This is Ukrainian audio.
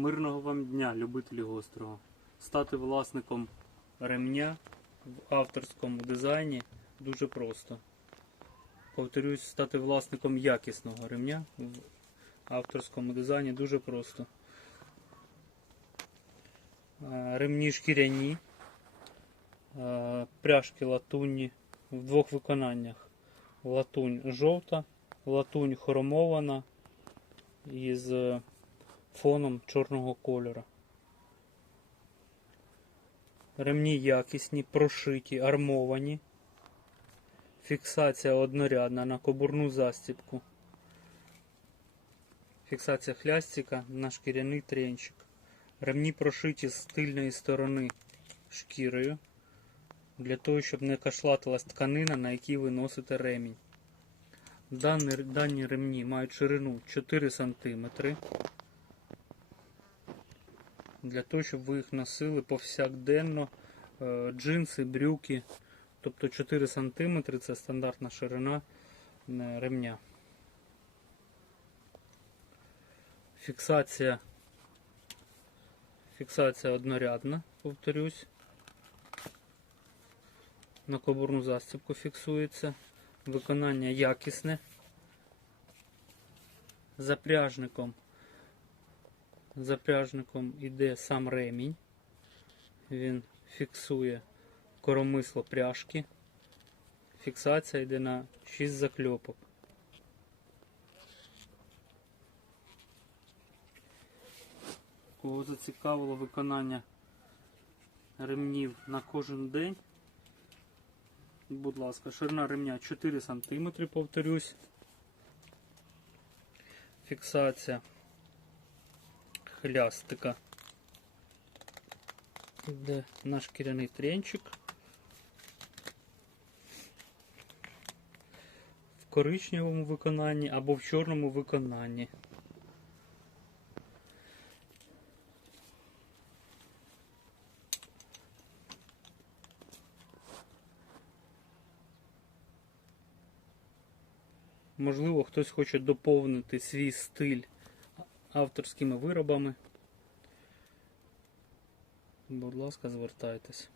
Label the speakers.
Speaker 1: Мирного вам дня, любителі гострого. Стати власником ремня в авторському дизайні дуже просто. Повторюсь, стати власником якісного ремня в авторському дизайні дуже просто. Е, Ремні шкіряні, е, пряжки латунні в двох виконаннях. Латунь жовта, латунь хромована із фоном чорного кольору. Ремні якісні, прошиті, армовані. Фіксація однорядна на кобурну застібку. Фіксація хлястика на шкіряний тренчик. Ремні прошиті з тильної сторони шкірою. Для того, щоб не кашлатилась тканина, на якій ви носите ремінь. Дані, дані ремні мають ширину 4 см. Для того, щоб ви їх носили повсякденно. Е, Джинси, брюки. Тобто 4 см це стандартна ширина е, ремня. Фіксація. Фіксація однорядна, повторюсь. На кобурну застібку фіксується. Виконання якісне. Запряжником. Запряжником іде сам ремінь. Він фіксує коромисло пряжки. Фіксація йде на 6 закльопок. Кого зацікавило виконання ремнів на кожен день. Будь ласка, ширина ремня 4 см, повторюсь. Фіксація хлястика. Іде наш шкіряний тренчик. В коричневому виконанні або в чорному виконанні. Можливо, хтось хоче доповнити свій стиль авторськими виробами. Будь ласка, звертайтесь.